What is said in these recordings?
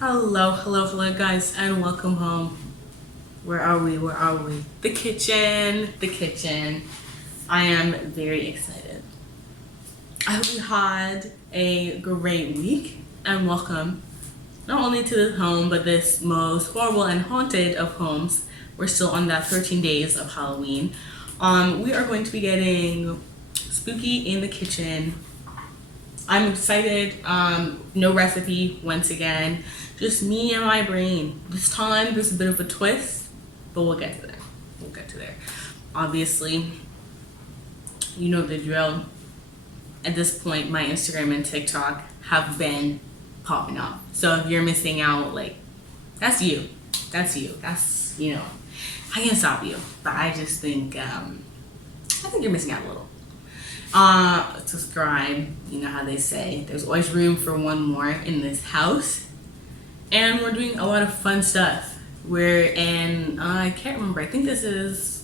Hello guys, and welcome home. Where are we? The kitchen. I am very excited. I hope you had a great week, and welcome not only to this home, but this most horrible and haunted of homes. We're still on that 13 days of Halloween. We are going to be getting spooky in the kitchen. I'm excited. No recipe once again. Just me and my brain. This time there's a bit of a twist, but we'll get to there. Obviously, you know the drill. At this point, my Instagram and TikTok have been popping up. So if you're missing out, like, that's you. That's, you know, I can't stop you. But I just think, you're missing out a little. Subscribe, you know how they say, there's always room for one more in this house. And we're doing a lot of fun stuff. We're in, I can't remember, I think this is,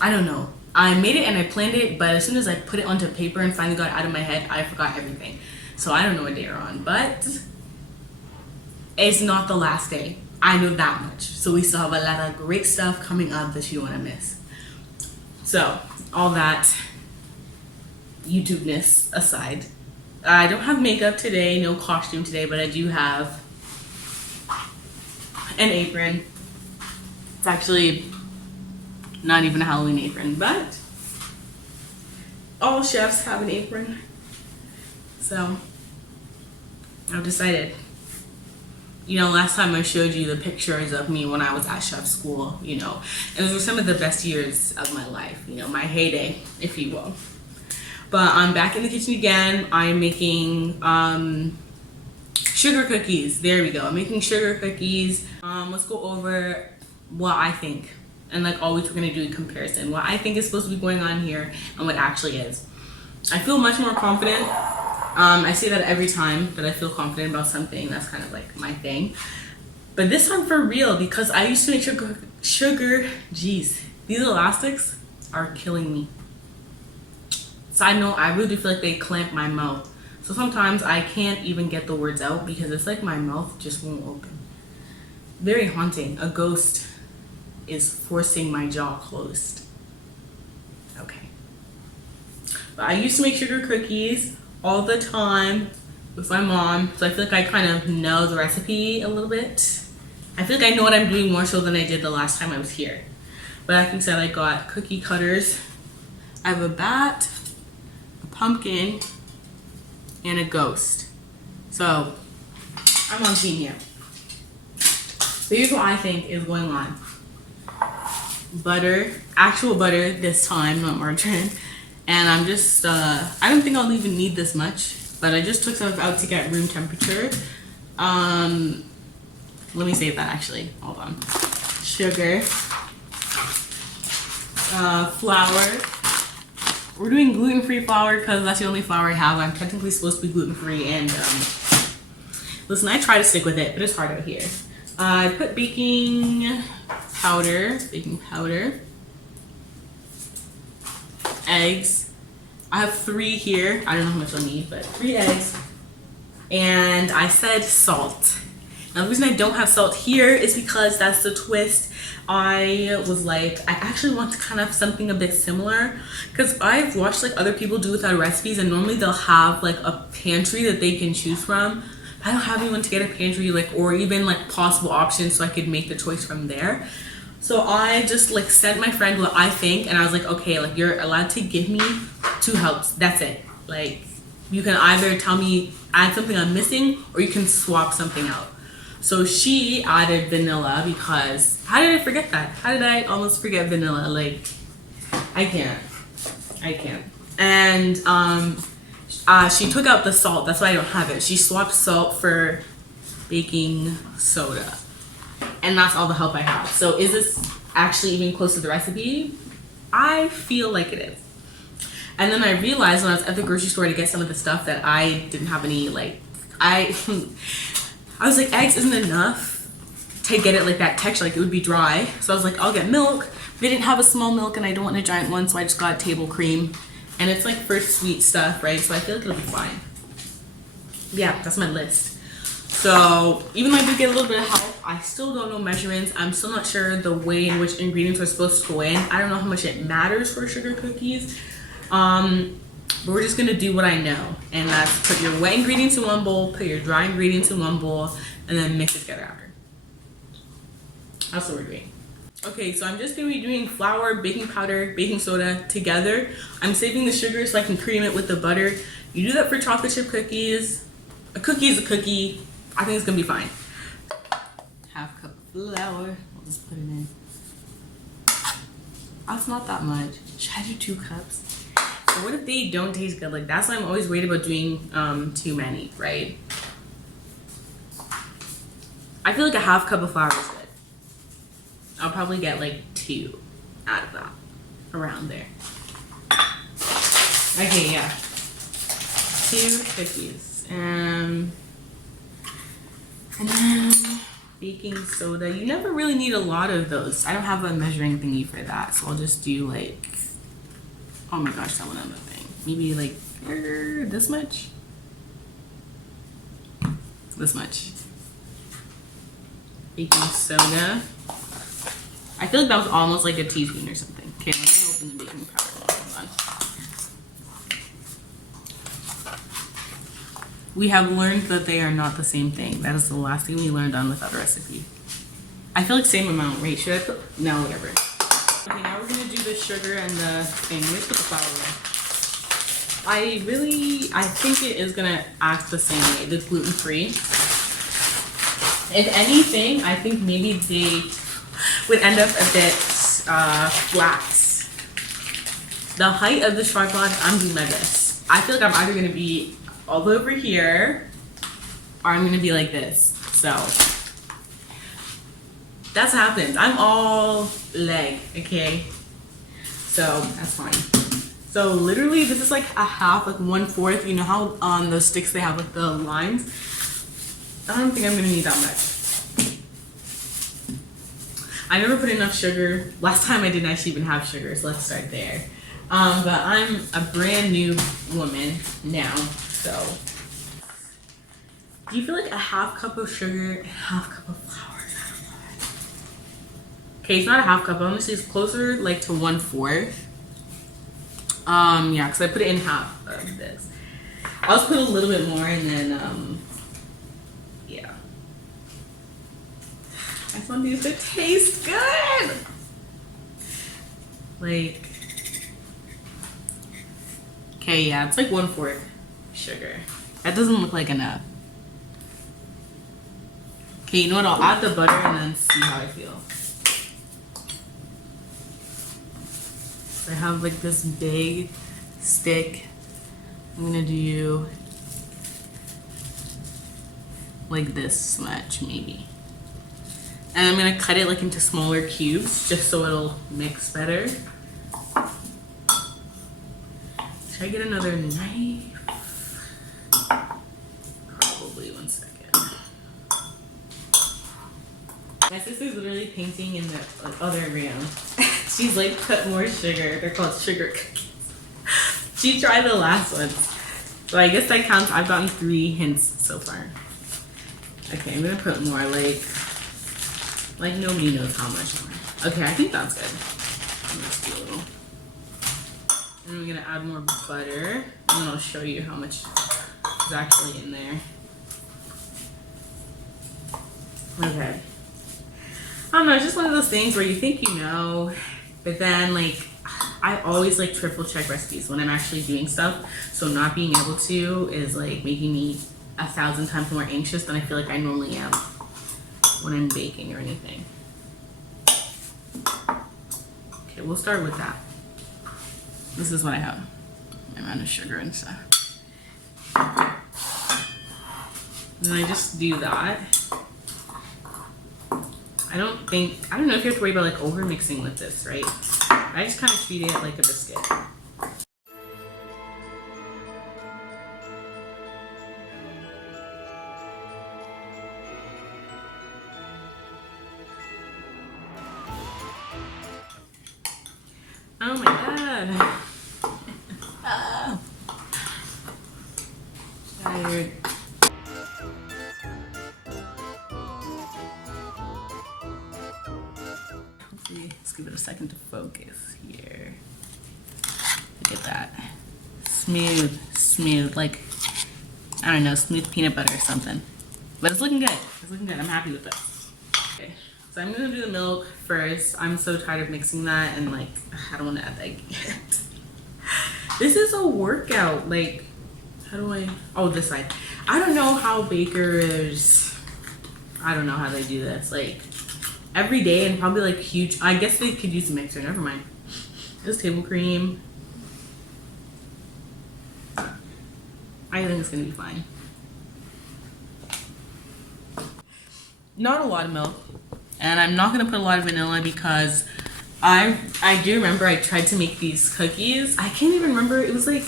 I don't know. I made it and I planned it, but as soon as I put it onto paper and finally got it out of my head, I forgot everything. So I don't know what day we're on, but it's not the last day. I know that much. So we still have a lot of great stuff coming up that you don't want to miss. So all that YouTube-ness aside, I don't have makeup today, no costume today, but I do have an apron. It's actually not even a Halloween apron, but all chefs have an apron. So I've decided, you know, last time I showed you the pictures of me when I was at chef school, you know, and those were some of the best years of my life, you know, my heyday, if you will. But I'm back in the kitchen again. I'm making sugar cookies. There we go. I'm making sugar cookies. Let's go over what I think. And like always, we're gonna do a comparison. What I think is supposed to be going on here and what actually is. I feel much more confident. I say that every time that I feel confident about something. That's kind of like my thing. But this time for real, because I used to make sugar, geez, these elastics are killing me. Side note, I really do feel like they clamp my mouth. So sometimes I can't even get the words out because it's like my mouth just won't open. Very haunting. A ghost is forcing my jaw closed. Okay. But I used to make sugar cookies all the time with my mom. So I feel like I kind of know the recipe a little bit. I feel like I know what I'm doing more so than I did the last time I was here. But like I said, I got cookie cutters. I have a bat, pumpkin, and a ghost. So I'm on team here. So here's what I think is going on. Butter, actual butter this time, not margarine. And I'm just, I don't think I'll even need this much, but I just took some out to get room temperature. Let me save that actually, hold on. Sugar, flour. We're doing gluten-free flour because that's the only flour I have. I'm technically supposed to be gluten-free, and listen, I try to stick with it, but it's hard out here. I put baking powder, eggs. I have 3 here. I don't know how much I'll need, but 3 eggs. And I said salt. Now the reason I don't have salt here is because that's the twist. I was like, I actually want to kind of something a bit similar because I've watched like other people do without recipes, and normally they'll have like a pantry that they can choose from. I don't have anyone to get a pantry, like, or even like possible options so I could make the choice from there. So I just like sent my friend what I think, and I was like, okay, like you're allowed to give me 2 helps. That's it. Like you can either tell me add something I'm missing, or you can swap something out. So she added vanilla because, how did I forget that? How did I almost forget vanilla? Like, I can't. And she took out the salt. That's why I don't have it. She swapped salt for baking soda. And that's all the help I have. So is this actually even close to the recipe? I feel like it is. And then I realized when I was at the grocery store to get some of the stuff that I didn't have any, like, I was like, eggs isn't enough to get it like that texture, like it would be dry. So I was like, I'll get milk. They didn't have a small milk and I don't want a giant one, so I just got table cream. And it's like for sweet stuff, right? So I feel like it'll be fine. Yeah, that's my list. So even though I did get a little bit of help, I still don't know measurements. I'm still not sure the way in which ingredients are supposed to go in. I don't know how much it matters for sugar cookies. But we're just gonna do what I know, and that's put your wet ingredients in one bowl, put your dry ingredients in one bowl, and then mix it together after. That's what we're doing. Okay, so I'm just gonna be doing flour, baking powder, baking soda together. I'm saving the sugar so I can cream it with the butter. You do that for chocolate chip cookies. A cookie is a cookie. I think it's gonna be fine. Half cup of flour. I'll just put it in. That's not that much. Should I do 2 cups? So what if they don't taste good? Like, that's why I'm always worried about doing too many, right? I feel like a half cup of flour is good. I'll probably get like 2 out of that, around there. Okay, yeah. 2 cookies. And then baking soda. You never really need a lot of those. I don't have a measuring thingy for that, so I'll just do like, oh my gosh, that one on the thing. Maybe like this much? This much. Baking soda. I feel like that was almost like a teaspoon or something. Okay, let me open the baking powder. Hold on. We have learned that they are not the same thing. That is the last thing we learned on without a recipe. I feel like same amount. Wait, should I put? No, whatever. Okay, now we're gonna do the sugar and the thing. Let's put the flour in. I think it is gonna act the same way, the gluten-free. If anything, I think maybe they would end up a bit flat. The height of this tripod, I'm doing my best. I feel like I'm either gonna be all over here or I'm gonna be like this. So that's what happens. I'm all leg, okay? So that's fine. So literally this is like a half, like 1/4. You know how on those sticks they have like the lines? I don't think I'm gonna need that much. I never put enough sugar. Last time I didn't actually even have sugar, so let's start there. But I'm a brand new woman now, so. Do you feel like a half cup of sugar and half cup of flour? Okay, it's not a half cup. Honestly, it's closer like to 1/4. Yeah, because I put it in half of this. I'll just put a little bit more and then, yeah. I just want these to taste good. Like, okay, yeah, it's like 1/4 sugar. That doesn't look like enough. Okay, you know what? I'll add the butter and then see how I feel. I have like this big stick. I'm gonna do like this much maybe. And I'm gonna cut it like into smaller cubes just so it'll mix better. Should I get another knife? Probably, 1 second. My sister's literally painting in the other room. She's like, put more sugar. They're called sugar cookies. She tried the last one. So I guess that counts. I've gotten 3 hints so far. Okay, I'm gonna put more, like nobody knows how much more. Okay, I think that's good. Let's do a little. And we're gonna add more butter. And then I'll show you how much is actually in there. Okay. I don't know, it's just one of those things where you think you know, but then like, I always like triple check recipes when I'm actually doing stuff. So not being able to is like making me 1,000 times more anxious than I feel like I normally am when I'm baking or anything. Okay, we'll start with that. This is what I have. My amount of sugar and stuff. And then I just do that. I don't know if you have to worry about like over mixing with this, right? I just kind of treat it like a biscuit. Oh my god. Tired. second to focus here. Look at that. Smooth, like, I don't know, smooth peanut butter or something. But it's looking good. It's looking good. I'm happy with it. Okay, so I'm gonna do the milk first. I'm so tired of mixing that, and like, I don't want to add the egg yet. This is a workout. Like, how do I? Oh, this side. I don't know how bakers. I don't know how they do this. Like, every day and probably like huge. I guess they could use a mixer. Never mind. This table cream. I think it's gonna be fine. Not a lot of milk, and I'm not gonna put a lot of vanilla because I do remember I tried to make these cookies. I can't even remember. It was like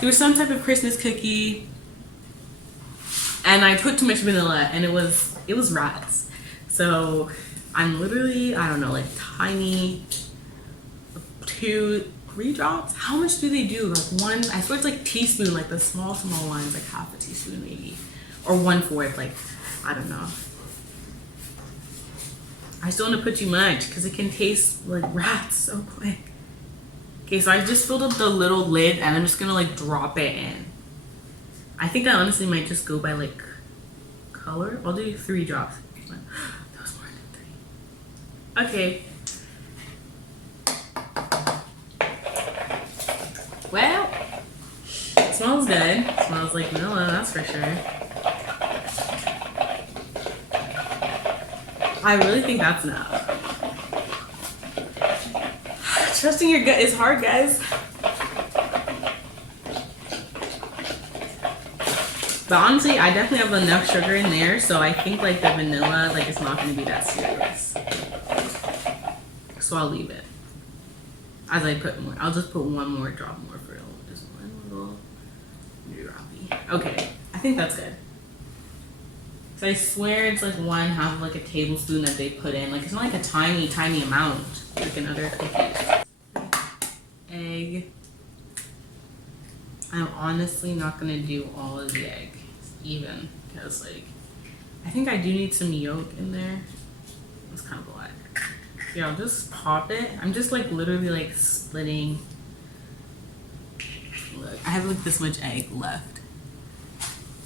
there was some type of Christmas cookie, and I put too much vanilla, and it was rats. So I'm literally, I don't know, like tiny 2-3 drops. How much do they do? Like one, I swear it's like teaspoon, like the small ones, like half a teaspoon maybe, or 1/4. Like, I don't know. I just don't want to put too much because it can taste like rats so quick. Okay, so I just filled up the little lid and I'm just gonna like drop it in. I think I honestly might just go by like color. I'll do 3 drops. That was more than 3. Okay. Well, it smells good. It smells like vanilla, that's for sure. I really think that's enough. Trusting your gut is hard, guys. But honestly, I definitely have enough sugar in there, so I think like the vanilla, like it's not gonna be that serious. So I'll leave it. As I put more, I'll just put one more drop more for just one little droppy. Okay, I think that's good. So I swear it's like 1/2 like a tablespoon that they put in. Like it's not like a tiny amount like in other cookies. Egg. I'm honestly not gonna do all of the egg even because like I think I do need some yolk in there. It's kind of a lot. Yeah, I'll just pop it. I'm just like literally like splitting. Look, I have like this much egg left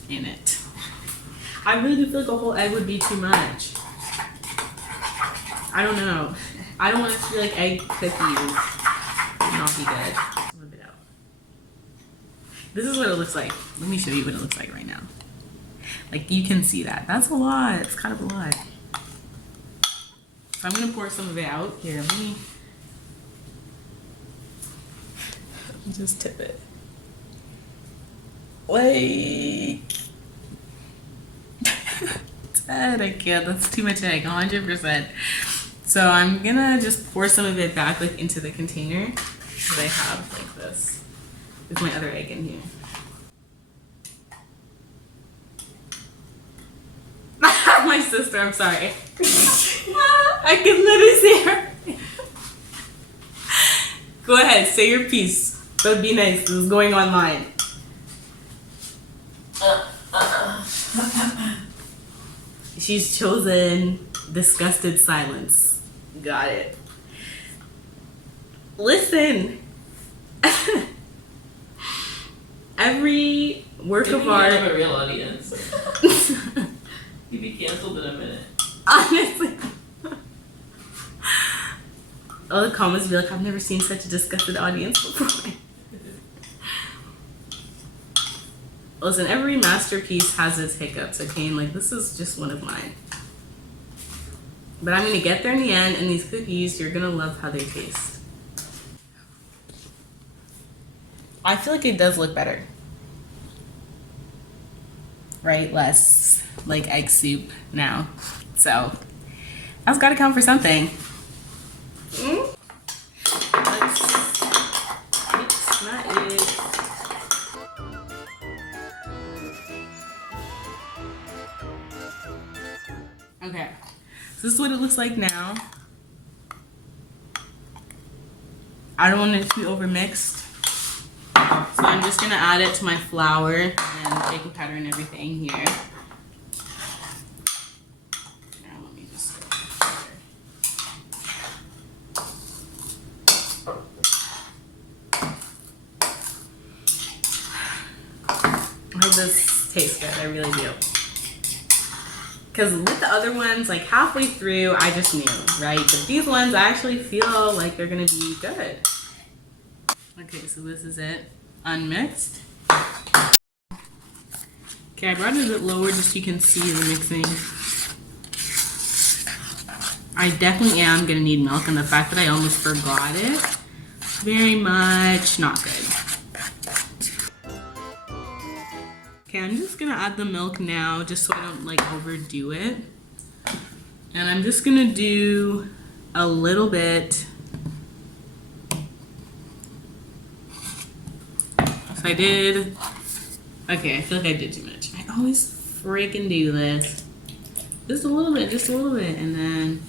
in it. I really do feel like a whole egg would be too much. I don't know. I don't want it to be like egg cookies. It would not be good. Whip it out. This is what it looks like. Let me show you what it looks like right now. Like you can see that. That's a lot. It's kind of a lot. So I'm gonna pour some of it out. Here, let me just tip it. Wait. I can't. That's too much egg. 100%. So I'm gonna just pour some of it back like into the container that I have like this. With my other egg in here. My sister, I'm sorry. I can literally see her. Go ahead, say your piece. But be nice. This is going online. She's chosen disgusted silence. Got it. Listen. Every work of art. You have a real audience. You'd be canceled in a minute. Honestly. All the comments be like, I've never seen such a disgusted audience before. Listen, every masterpiece has its hiccups, okay? And like, this is just one of mine. But I'm gonna get there in the end, and these cookies, you're gonna love how they taste. I feel like it does look better. Right? Less like egg soup now. So, that's gotta count for something. Let's mix my eggs. Okay, so this is what it looks like now. I don't want it to be over mixed. So I'm just gonna add it to my flour and baking powder and everything here. Now let me just go hope this tastes good. I really do. Because with the other ones, like halfway through, I just knew, right? But these ones, I actually feel like they're gonna be good. Okay, so this is it, unmixed. Okay, I brought it a bit lower just so you can see the mixing. I definitely am gonna need milk, and the fact that I almost forgot it, very much not good. Okay, I'm just gonna add the milk now just so I don't like overdo it. And I'm just gonna do a little bit. So I did, okay, I feel like I did too much. I always freaking do this. Just a little bit, and then,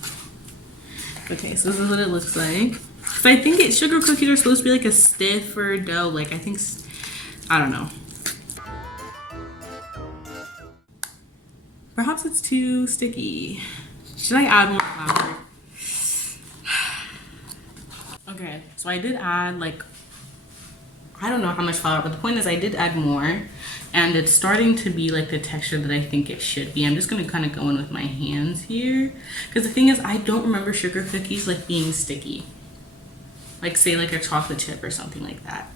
okay, so this is what it looks like. So I think sugar cookies are supposed to be like a stiffer dough, like I think, I don't know. Perhaps it's too sticky. Should I add more flour? Okay, so I did add like, I don't know how much flour, but the point is I did add more, and it's starting to be like the texture that I think it should be. I'm just gonna kind of go in with my hands here, because the thing is I don't remember sugar cookies like being sticky. Like say like a chocolate chip or something like that.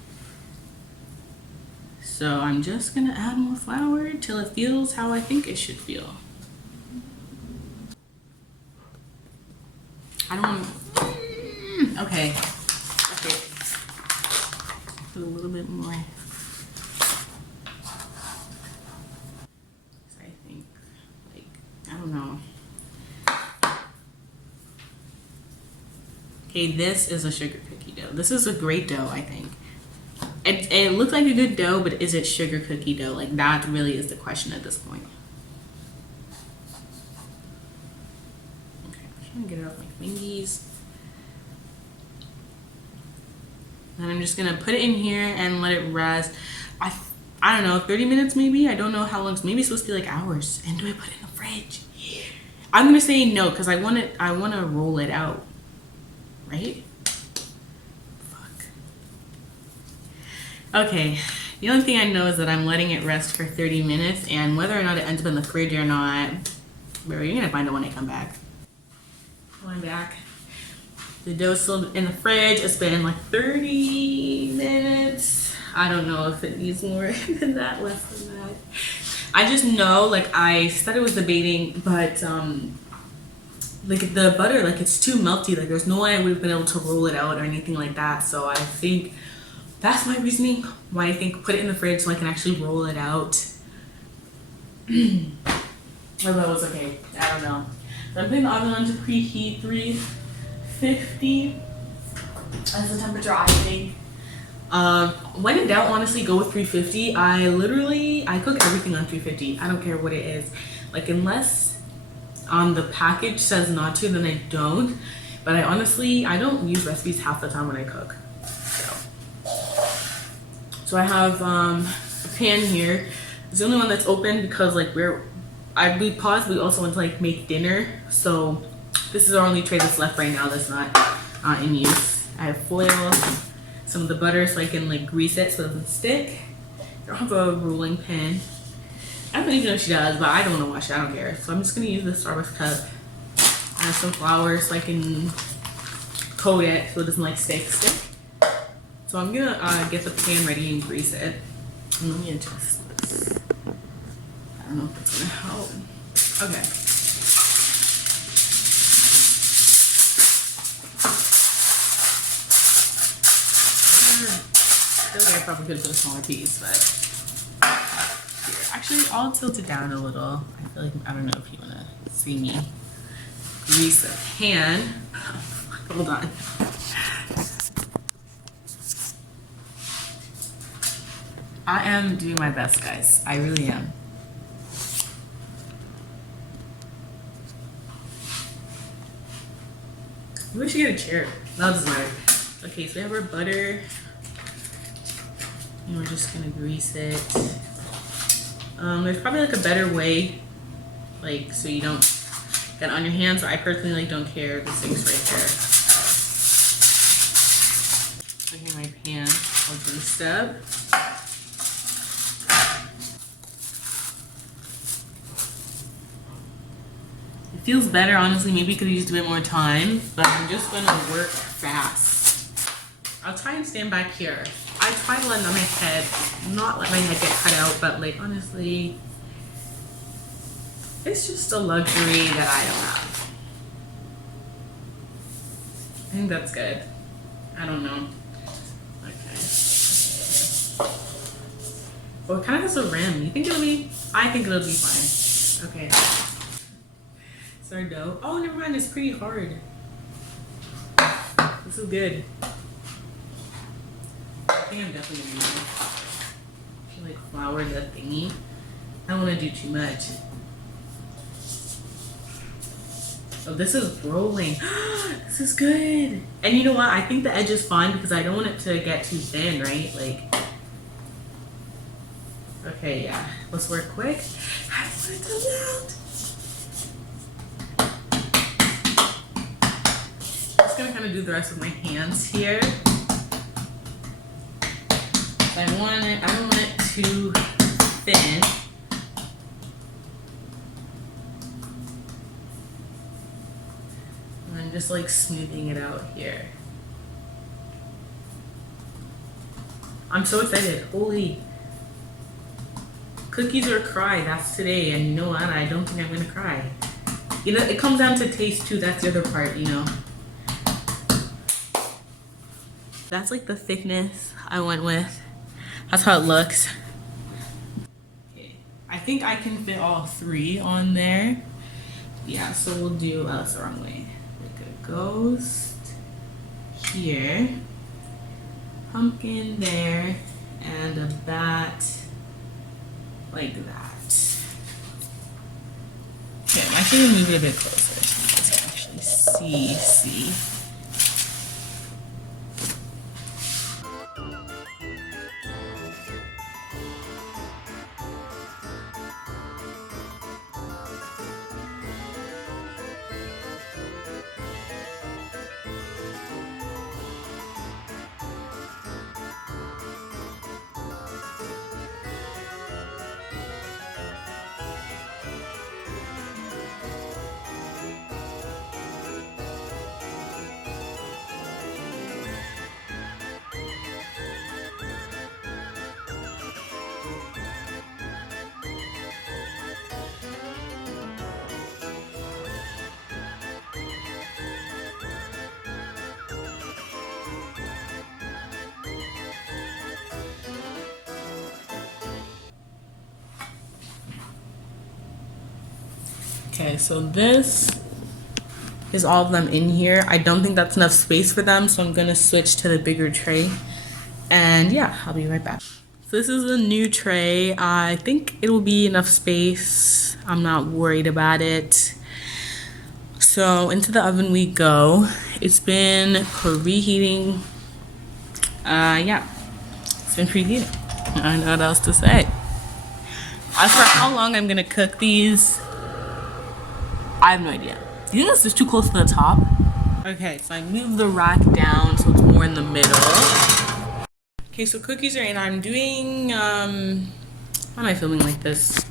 So I'm just gonna add more flour till it feels how I think it should feel. I don't, okay. Okay. Put a little bit more. So I think, like, I don't know. Okay, this is a sugar cookie dough. This is a great dough, I think. It looks like a good dough, but is it sugar cookie dough? Like, that really is the question at this point. Okay, I'm trying to get it off my fingies. And I'm just gonna put it in here and let it rest. I don't know, 30 minutes maybe? I don't know how long. Maybe it's supposed to be like hours. And do I put it in the fridge? I'm gonna say no, because I wanna roll it out. Right? Okay, the only thing I know is that I'm letting it rest for 30 minutes, and whether or not it ends up in the fridge or not, bro, you're gonna find out when I come back. When I'm back, the dough's still in the fridge. It's been like 30 minutes. I don't know if it needs more than that, less than that. I just know, like, I said it was debating, but like the butter, like it's too melty. Like there's no way I would have been able to roll it out or anything like that. So I think that's my reasoning why I think put it in the fridge so I can actually roll it out. Well, that was okay. I don't know. So I'm putting the oven on to preheat 350 as the temperature, I think. When in doubt, honestly, go with 350. I cook everything on 350. I don't care what it is. Like unless the package says not to, then I don't. But I don't use recipes half the time when I cook. So I have a pan here. It's the only one that's open because like we paused. We also want to like make dinner. So this is our only tray that's left right now that's not in use. I have foil, some of the butter so I can like grease it so it doesn't stick. I don't have a rolling pin. I don't even know if she does, but I don't want to wash it. I don't care. So I'm just gonna use the Starbucks cup. I have some flour so I can coat it so it doesn't like stick. So I'm gonna get the pan ready and grease it. And let me adjust this. I don't know if it's gonna help. Okay. I feel like I probably could have put a smaller piece, but here. Actually, I'll tilt it down a little. I feel like, I don't know if you wanna see me grease the pan. Hold on. I am doing my best, guys. I really am. Maybe we should get a chair. That doesn't matter. Okay, so we have our butter. And we're just gonna grease it. There's probably like a better way, like so you don't get on your hands. I personally like don't care. This thing's right there. Okay, my pan all greased up. feels better, honestly. Maybe could have used a bit more time, but I'm just gonna work fast. I'll try and stand back here. I try to let my head, not let my head get cut out, but like honestly, it's just a luxury that I don't have. I think that's good. I don't know. Okay. Well, it kind of has a rim. You think it'll be? I think it'll be fine. Okay. Our dough. Oh, never mind. It's pretty hard. This is good. I think I'm definitely gonna use it. Like flour the thingy. I don't want to do too much. Oh, this is rolling. This is good. And you know what? I think the edge is fine because I don't want it to get too thin, right? Like. Okay, yeah. Let's work quick. I want it to melt. Gonna kind of do the rest with my hands here. I don't want it too thin. And I'm just like smoothing it out here. I'm so excited. Holy. Cookies or cry, that's today. And you know what? I don't think I'm gonna cry. You know, it comes down to taste too. That's the other part, you know. That's like the thickness I went with. That's how it looks. Okay. I think I can fit all 3 on there. Yeah, so we'll do, oh, that's the wrong way. Like a ghost here, pumpkin there, and a bat like that. Okay, I'm actually gonna move it a bit closer so you guys can actually see. Okay, so this is all of them in here. I don't think that's enough space for them, so I'm gonna switch to the bigger tray. And yeah, I'll be right back. So this is a new tray. I think it will be enough space. I'm not worried about it. So into the oven we go. It's been preheating. Yeah, it's been preheating. I don't know what else to say. As for how long I'm gonna cook these, I have no idea. Do you think this is too close to the top? Okay, so I moved the rack down so it's more in the middle. Okay, so cookies are in. I'm doing, why am I filming like this?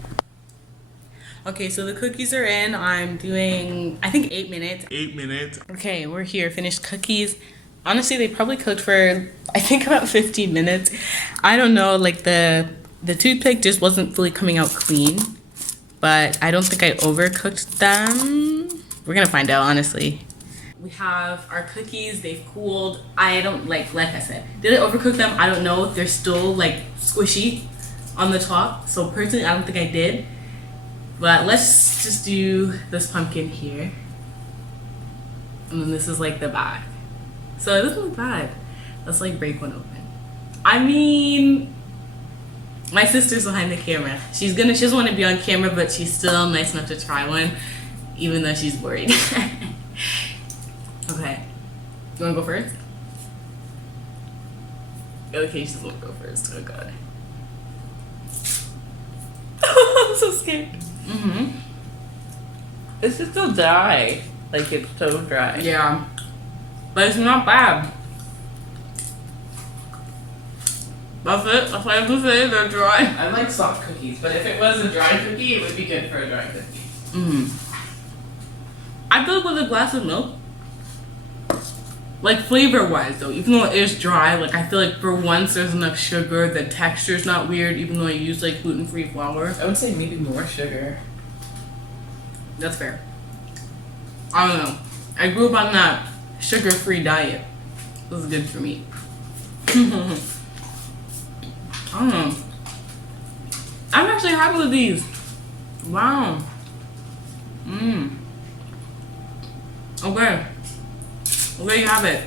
Okay, so the cookies are in. I'm doing, I think 8 minutes. 8 minutes. Okay, we're here, finished cookies. Honestly, they probably cooked for, I think about 15 minutes. I don't know, like the toothpick just wasn't fully coming out clean. But I don't think I overcooked them. We're gonna find out, honestly. We have our cookies, they've cooled. I don't, like I said, did I overcook them? I don't know. They're still like squishy on the top. So personally, I don't think I did. But let's just do this pumpkin here. And then this is like the back. So it doesn't look bad. Let's like break one open. I mean, my sister's behind the camera. She doesn't want to be on camera, but she's still nice enough to try one, even though she's worried. Okay. You want to go first? Okay, she doesn't want to go first. Oh god. I'm so scared. Mm-hmm. It's just so dry. Like, it's so dry. Yeah. But it's not bad. That's it. That's why I have to say they're dry. I like soft cookies, but if it was a dry cookie, it would be good for a dry cookie. Mm-hmm. I feel like with a glass of milk, like flavor wise though, even though it is dry, like I feel like for once there's enough sugar, the texture's not weird, even though I use like gluten-free flour. I would say maybe more sugar. That's fair. I don't know. I grew up on that sugar-free diet. It was good for me. I don't know. I'm actually happy with these. Wow. Okay. Well, there you have it.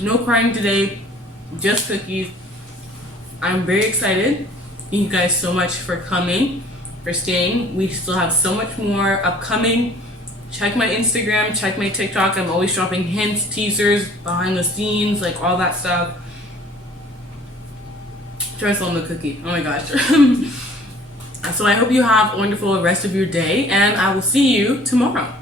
No crying today. Just cookies. I'm very excited. Thank you guys so much for coming, for staying. We still have so much more upcoming. Check my Instagram, check my TikTok. I'm always dropping hints, teasers, behind the scenes, like all that stuff. Try to the cookie. Oh my gosh. So I hope you have a wonderful rest of your day, and I will see you tomorrow.